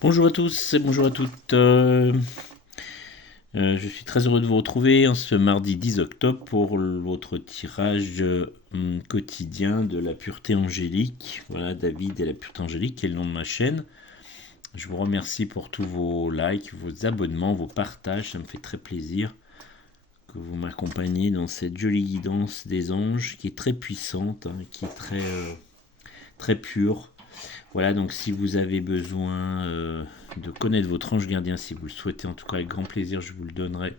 Bonjour à tous et bonjour à toutes. Je suis très heureux de vous retrouver en ce mardi 10 octobre pour votre tirage quotidien de la pureté angélique. Voilà, David et la pureté angélique, qui est le nom de ma chaîne. Je vous remercie pour tous vos likes, vos abonnements, vos partages. Ça me fait très plaisir que vous m'accompagniez dans cette jolie guidance des anges qui est très puissante, hein, qui est très pure. Voilà, donc si vous avez besoin de connaître votre ange gardien, si vous le souhaitez, en tout cas avec grand plaisir, je vous le donnerai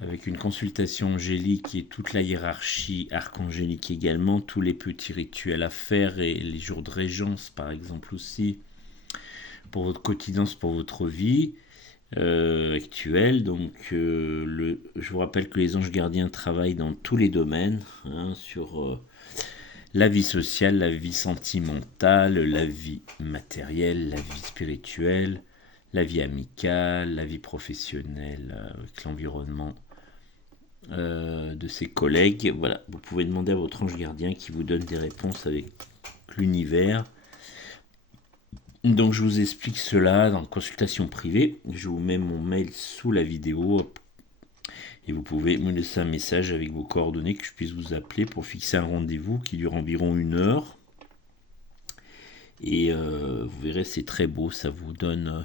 avec une consultation angélique et toute la hiérarchie archangélique également, tous les petits rituels à faire et les jours de régence par exemple aussi, pour votre quotidien, pour votre vie actuelle. Donc je vous rappelle que les anges gardiens travaillent dans tous les domaines, hein, sur la vie sociale, la vie sentimentale, la vie matérielle, la vie spirituelle, la vie amicale, la vie professionnelle avec l'environnement de ses collègues. Voilà, vous pouvez demander à votre ange gardien qui vous donne des réponses avec l'univers. Donc je vous explique cela dans consultation privée. Je vous mets mon mail sous la vidéo et vous pouvez me laisser un message avec vos coordonnées que je puisse vous appeler pour fixer un rendez-vous qui dure environ 1 heure. Et vous verrez, c'est très beau, ça vous donne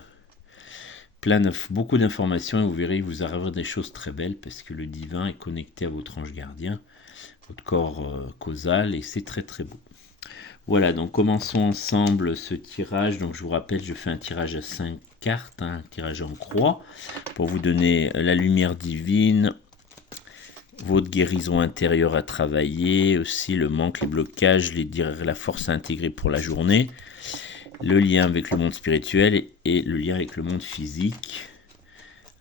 beaucoup d'informations et vous verrez, il vous arrivera des choses très belles parce que le divin est connecté à votre ange gardien, votre corps causal, et c'est très très beau. Voilà, donc commençons ensemble ce tirage. Donc je vous rappelle, je fais un tirage à 5 cartes, un tirage en croix, pour vous donner la lumière divine, votre guérison intérieure à travailler, aussi le manque, les blocages, la force à intégrer pour la journée, le lien avec le monde spirituel et le lien avec le monde physique,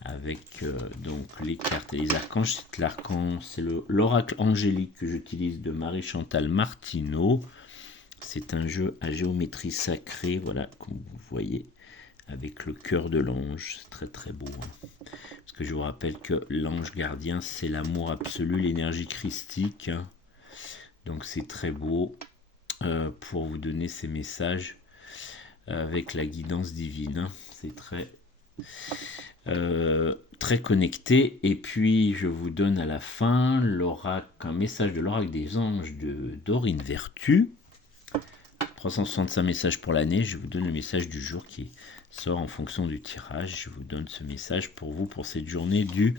avec donc les cartes et les archanges. C'est l'oracle angélique que j'utilise de Marie-Chantal Martineau. C'est un jeu à géométrie sacrée, voilà, comme vous voyez, avec le cœur de l'ange. C'est très très beau, hein. Parce que je vous rappelle que l'ange gardien, c'est l'amour absolu, l'énergie christique, hein. Donc c'est très beau pour vous donner ces messages avec la guidance divine, hein. C'est très connecté. Et puis je vous donne à la fin un message de l'oracle des anges de Dorine Vertu. 365 messages pour l'année. Je vous donne le message du jour qui sort en fonction du tirage. Je vous donne ce message pour vous pour cette journée du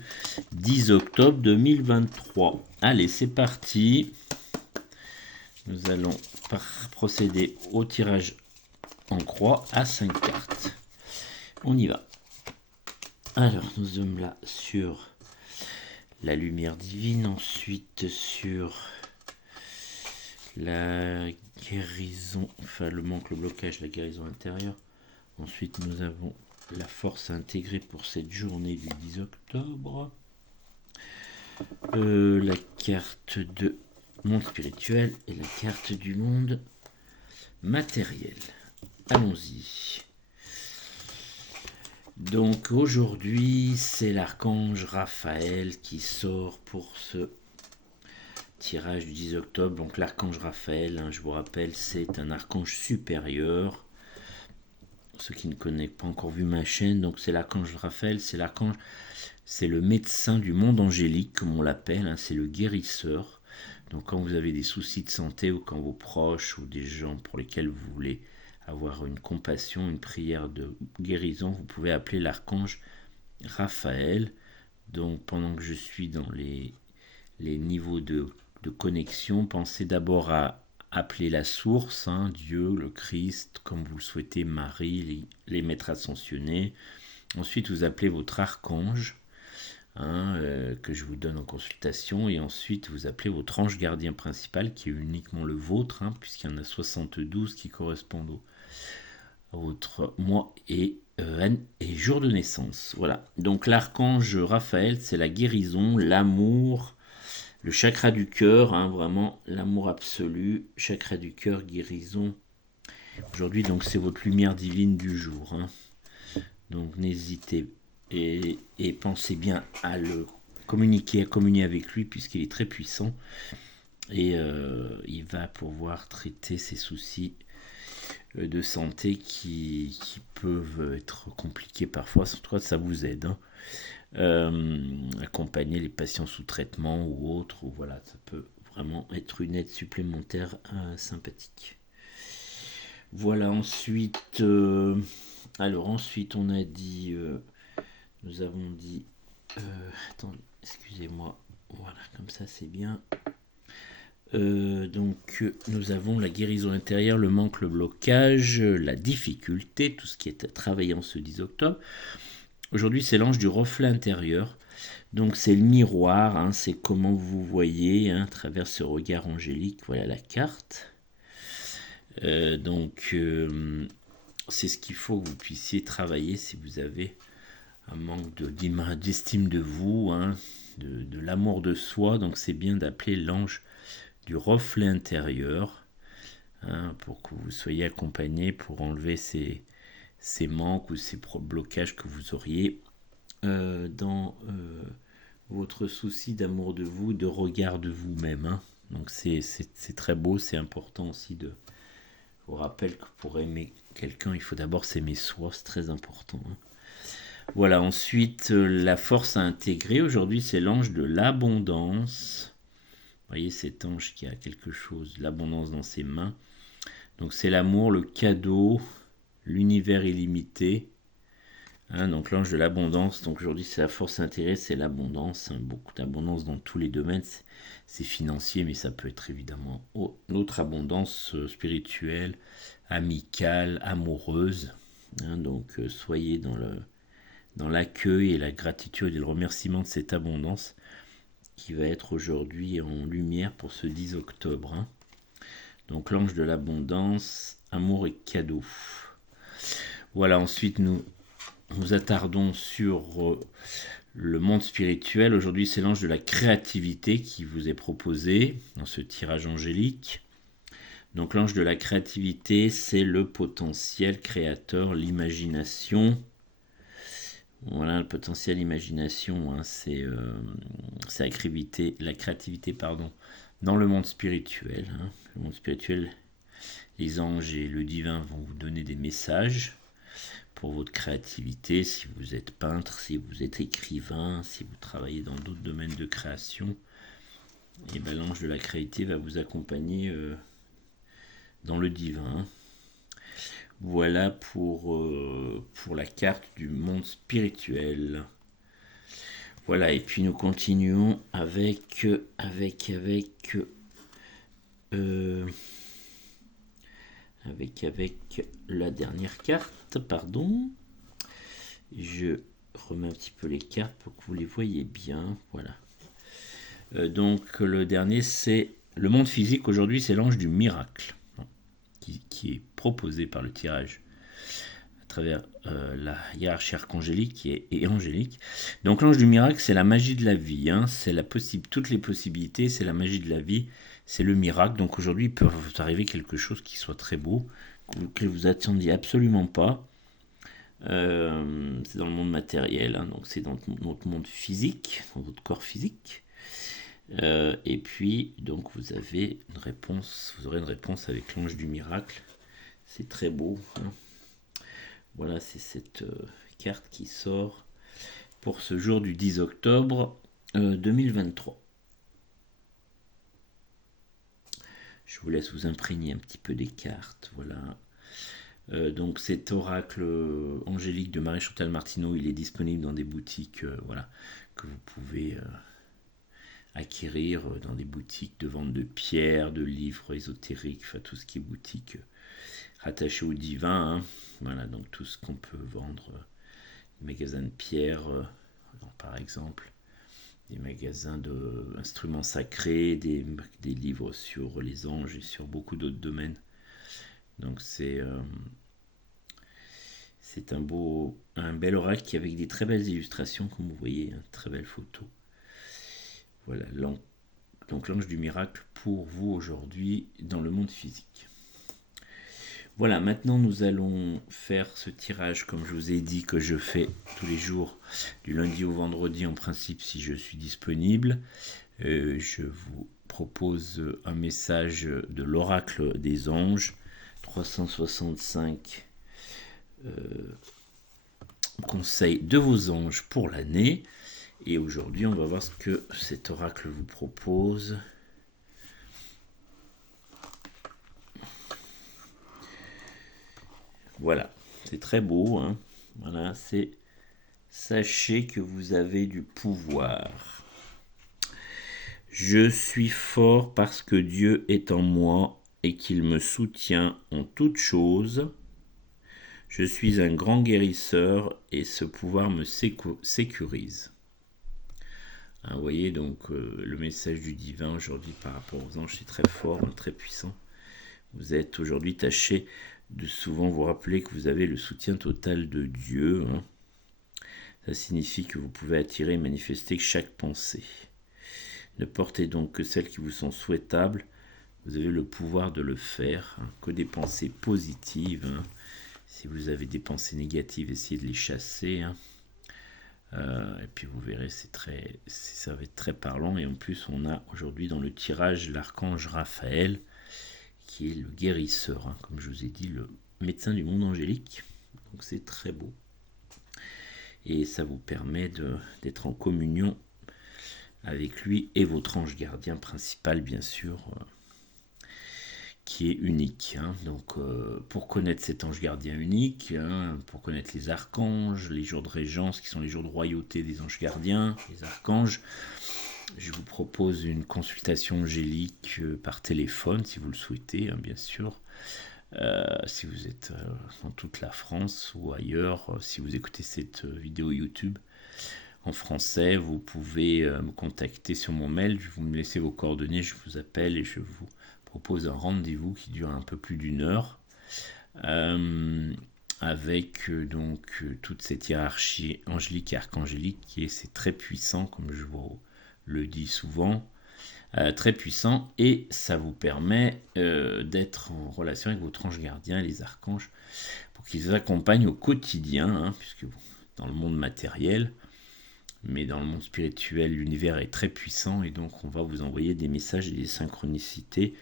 10 octobre 2023. Allez, c'est parti. Nous allons procéder au tirage en croix à 5 cartes. On y va. Alors, nous sommes là sur la lumière divine, ensuite sur la guérison, enfin le manque, le blocage, la guérison intérieure. Ensuite, nous avons la force à intégrer pour cette journée du 10 octobre. La carte de monde spirituel et la carte du monde matériel. Allons-y. Donc aujourd'hui, c'est l'archange Raphaël qui sort pour ce tirage du 10 octobre. Donc l'archange Raphaël, hein, je vous rappelle, c'est un archange supérieur. Ceux qui ne connaissent pas encore vu ma chaîne, donc c'est l'archange Raphaël, c'est le médecin du monde angélique, comme on l'appelle, hein, c'est le guérisseur. Donc quand vous avez des soucis de santé ou quand vos proches ou des gens pour lesquels vous voulez avoir une compassion, une prière de guérison, vous pouvez appeler l'archange Raphaël. Donc pendant que je suis dans les niveaux de connexion, pensez d'abord à appeler la source, hein, Dieu, le Christ, comme vous le souhaitez, Marie, les maîtres ascensionnés. Ensuite, vous appelez votre archange, hein, que je vous donne en consultation, et ensuite vous appelez votre ange gardien principal, qui est uniquement le vôtre, hein, puisqu'il y en a 72 qui correspondent à votre mois et jour de naissance. Voilà. Donc l'archange Raphaël, c'est la guérison, l'amour, le chakra du cœur, hein, vraiment l'amour absolu, chakra du cœur, guérison. Aujourd'hui, donc c'est votre lumière divine du jour, hein. Donc n'hésitez et pensez bien à le communiquer, à communier avec lui, puisqu'il est très puissant et il va pouvoir traiter ces soucis de santé qui peuvent être compliquées parfois. En tout cas, ça vous aide. Accompagner les patients sous traitement ou autres, ou voilà, ça peut vraiment être une aide supplémentaire sympathique. Voilà, ensuite, ensuite on a dit, nous avons dit, attendez, excusez-moi, voilà, comme ça c'est bien. Donc nous avons la guérison intérieure, le manque, le blocage, la difficulté, tout ce qui est à travailler en ce 10 octobre. Aujourd'hui c'est l'ange du reflet intérieur, donc c'est le miroir, hein, c'est comment vous voyez à travers ce regard angélique, voilà la carte. C'est ce qu'il faut que vous puissiez travailler si vous avez un manque d'estime de vous, hein, de l'amour de soi, donc c'est bien d'appeler l'ange du reflet intérieur, hein, pour que vous soyez accompagné pour enlever ces manques ou ces blocages que vous auriez dans votre souci d'amour de vous, de regard de vous-même, hein. Donc c'est très beau, c'est important aussi de vous rappeler que pour aimer quelqu'un, il faut d'abord s'aimer soi, c'est très important, hein. Voilà, ensuite la force à intégrer, aujourd'hui c'est l'ange de l'abondance. Vous voyez cet ange qui a quelque chose, l'abondance dans ses mains. Donc c'est l'amour, le cadeau, l'univers illimité. Hein, donc l'ange de l'abondance, donc aujourd'hui c'est la force intégrée, c'est l'abondance, hein, beaucoup d'abondance dans tous les domaines, c'est financier, mais ça peut être évidemment l'autre abondance spirituelle, amicale, amoureuse. Hein, donc soyez dans l'accueil et la gratitude et le remerciement de cette abondance qui va être aujourd'hui en lumière pour ce 10 octobre. Hein. Donc l'ange de l'abondance, amour et cadeau. Voilà, ensuite nous attardons sur le monde spirituel. Aujourd'hui c'est l'ange de la créativité qui vous est proposé dans ce tirage angélique. Donc l'ange de la créativité, c'est le potentiel créateur, l'imagination. Voilà, le potentiel imagination, hein, c'est la créativité, dans le monde spirituel. Hein. Le monde spirituel, les anges et le divin vont vous donner des messages pour votre créativité, si vous êtes peintre, si vous êtes écrivain, si vous travaillez dans d'autres domaines de création. Et ben, l'ange de la créativité va vous accompagner dans le divin. Voilà pour la carte du monde spirituel. Voilà, et puis nous continuons avec la dernière carte, pardon. Je remets un petit peu les cartes pour que vous les voyez bien. Voilà. Donc le dernier, c'est le monde physique. Aujourd'hui, c'est l'ange du miracle qui est proposé par le tirage à travers la hiérarchie archangélique et angélique. Donc l'ange du miracle, c'est la magie de la vie, hein, c'est toutes les possibilités, c'est la magie de la vie, c'est le miracle. Donc aujourd'hui, il peut vous arriver quelque chose qui soit très beau, que vous attendiez absolument pas. C'est dans le monde matériel, hein, donc c'est dans notre monde physique, dans votre corps physique. Et puis donc vous aurez une réponse avec l'ange du miracle. C'est très beau, hein. Voilà, c'est cette carte qui sort pour ce jour du 10 octobre 2023. Je vous laisse vous imprégner un petit peu des cartes. Voilà. Donc cet oracle angélique de Marie-Chantal Martineau, il est disponible dans des boutiques que vous pouvez acquérir dans des boutiques de vente de pierres, de livres ésotériques, enfin tout ce qui est boutique rattaché au divin, hein. Voilà, donc tout ce qu'on peut vendre, des magasins de pierres, par exemple, des magasins d'instruments sacrés, des livres sur les anges et sur beaucoup d'autres domaines. Donc c'est un bel oracle avec des très belles illustrations, comme vous voyez, hein, très belles photos. Voilà, donc l'ange du miracle pour vous aujourd'hui dans le monde physique. Voilà, maintenant nous allons faire ce tirage comme je vous ai dit que je fais tous les jours du lundi au vendredi en principe si je suis disponible. Je vous propose un message de l'oracle des anges, 365 conseils de vos anges pour l'année. Et aujourd'hui, on va voir ce que cet oracle vous propose. Voilà, c'est très beau, hein. Voilà, c'est sachez que vous avez du pouvoir. Je suis fort parce que Dieu est en moi et qu'il me soutient en toutes choses. Je suis un grand guérisseur et ce pouvoir me sécurise. Hein, vous voyez donc le message du divin aujourd'hui par rapport aux anges, c'est très fort, hein, très puissant. Vous êtes aujourd'hui tâché de souvent vous rappeler que vous avez le soutien total de Dieu. Hein. Ça signifie que vous pouvez attirer et manifester chaque pensée. Ne portez donc que celles qui vous sont souhaitables. Vous avez le pouvoir de le faire, hein, que des pensées positives. Hein. Si vous avez des pensées négatives, essayez de les chasser. Hein. Et puis vous verrez, ça va être très parlant. Et en plus, on a aujourd'hui dans le tirage l'archange Raphaël, qui est le guérisseur, hein, comme je vous ai dit, le médecin du monde angélique. Donc c'est très beau. Et ça vous permet d'être en communion avec lui et votre ange gardien principal, bien sûr, qui est unique. Hein. Donc, pour connaître cet ange gardien unique, hein, pour connaître les archanges, les jours de régence, qui sont les jours de royauté des anges gardiens, les archanges, je vous propose une consultation angélique par téléphone, si vous le souhaitez, hein, bien sûr. Si vous êtes dans toute la France ou ailleurs, si vous écoutez cette vidéo YouTube en français, vous pouvez me contacter sur mon mail, vous me laissez vos coordonnées, je vous appelle et je vous propose un rendez-vous qui dure un peu plus d'une heure avec donc toute cette hiérarchie angélique et archangélique c'est très puissant, comme je vous le dis souvent. Très puissant, et ça vous permet d'être en relation avec votre ange gardien et les archanges pour qu'ils vous accompagnent au quotidien, hein, puisque dans le monde matériel, mais dans le monde spirituel, l'univers est très puissant, et donc on va vous envoyer des messages et des synchronicités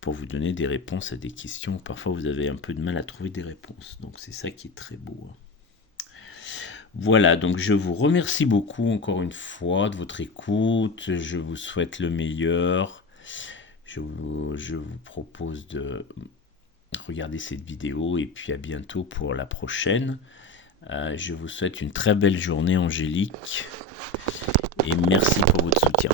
pour vous donner des réponses à des questions où parfois vous avez un peu de mal à trouver des réponses. Donc c'est ça qui est très beau. Hein. Voilà, donc je vous remercie beaucoup encore une fois de votre écoute. Je vous souhaite le meilleur. Je vous propose de regarder cette vidéo et puis à bientôt pour la prochaine. Je vous souhaite une très belle journée angélique et merci pour votre soutien.